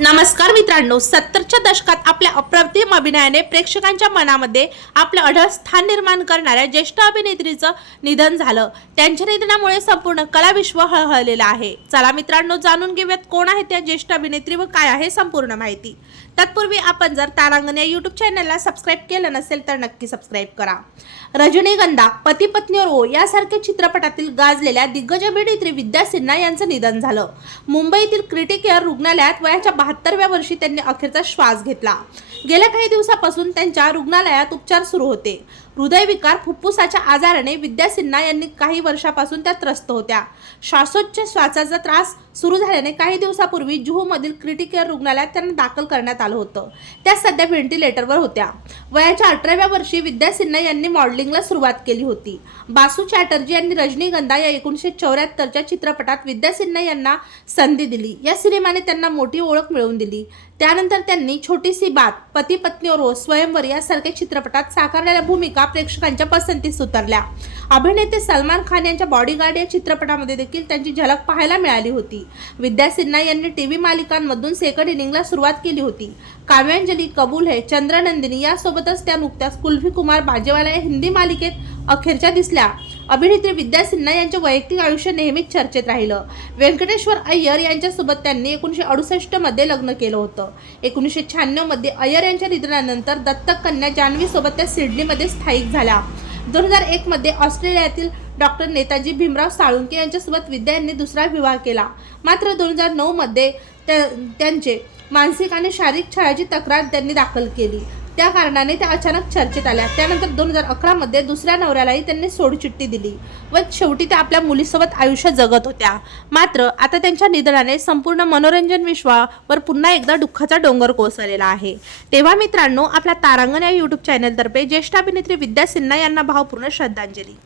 नमस्कार मित्रांनो सत्तरच्या दशकात आपल्या अप्रतिम अभिनयाने प्रेक्षकांच्या मनामध्ये आपलं अढळ स्थान निर्माण करणाऱ्या ज्येष्ठ अभिनेत्रीचं निधन झालं. त्यांच्या निधनामुळे संपूर्ण कलाविश्व हळहळलेलं आहे. चला मित्रांनो जाणून घेऊयात कोण आहे त्या ज्येष्ठ अभिनेत्री व काय आहे संपूर्ण माहिती. तत्पूर्वी आपण जर तारांगण या यूट्यूब चॅनलला सबस्क्राईब केलं नसेल तर नक्की सबस्क्राईब करा. रजनीगंधा पती पत्नी ओ यासारख्या चित्रपटातील गाजलेल्या दिग्गज अभिनेत्री विद्या सिन्हा यांचं निधन झालं. मुंबईतील क्रिटिकेअर रुग्णालयात वयाच्या बहात्तरव्या वर्षी त्यांनी अखेरचा श्वास घेतला. गेल्या काही दिवसापासून त्यांच्या रुग्णालयात उपचार सुरू होते. हृदयविकार फुफ्फुसाच्या आजाराने विद्या सिन्हा यांनी काही वर्षापासून त्या त्रस्त होत्या. श्वासोच्छ श्वासाचा त्रास सुरू झाल्याने काही दिवसापूर्वी जुहूमधील क्रिटिकेअर रुग्णालयात त्यांना दाखल करण्यात आलं होतं. त्या सध्या व्हेंटिलेटरवर होत्या. वयाच्या अठराव्या वर्षी विद्या सिन्हा यांनी मॉडेलिंगला सुरुवात केली होती. बासू चॅटर्जी यांनी रजनीगंधा या एकोणीसशे चौऱ्याहत्तरच्या चित्रपटात विद्या सिन्हा यांना संधी दिली. या सिनेमाने त्यांना मोठी ओळख मिळवून दिली. त्यानंतर त्यांनी छोटीशी बात पती पत्नी और स्वयंवर यासारख्या चित्रपटात साकारलेल्या भूमिका प्रेक्षकांच्या पसंतीस उतरल्या अभिनेते सलमान खान यांच्या बॉडीगार्ड या चित्रपटामध्ये देखील त्यांची झलक पाहायला मिळाली होती. विद्या सिन्हा यांनी टीव्ही मालिकांमधून सेकंड इनिंगला सुरुवात केली होती. काव्यांजली कबूल है चंद्रनंदिनी यासोबतच त्या नुकत्याच कुल्फी कुमार बाजेवाला या हिंदी मालिकेत अखेरच्या दिसल्या. अभिनेत्री विद्या सिन्हा यांचे वैयक्तिक आयुष्य नेहमीच चर्चेत राहिलं. व्यंकटेश्वर अय्यर यांच्यासोबत त्यांनी एकोणीसशे अडुसष्टमध्ये लग्न केलं होतं. एकोणीसशे शहाण्णवमध्ये अय्यर यांच्या निधनानंतर दत्तक कन्या जान्हवीसोबत त्या सिडनीमध्ये स्थायिक झाल्या. दोन हजार एकमध्ये ऑस्ट्रेलियातील डॉक्टर नेताजी भीमराव साळुंके यांच्यासोबत विद्या यांनी दुसरा विवाह केला. मात्र दोन हजार नऊमध्ये त्या- त्यांचे मानसिक आणि शारीरिक छळाची तक्रार त्यांनी दाखल केली. त्या कारणाने त्या अचानक चर्चेत आल्या. त्यानंतर दोन हजार अकरामध्ये दुसऱ्या नवऱ्यालाही त्यांनी सोडचिठ्ठी दिली व शेवटी त्या आपल्या मुलीसोबत आयुष्य जगत होत्या. मात्र आता त्यांच्या निधनाने संपूर्ण मनोरंजन विश्वावर पुन्हा एकदा दुःखाचा डोंगर कोसळलेला आहे. तेव्हा मित्रांनो आपल्या तारांगण या यूट्यूब चॅनलतर्फे ज्येष्ठ अभिनेत्री विद्या सिन्हा यांना भावपूर्ण श्रद्धांजली.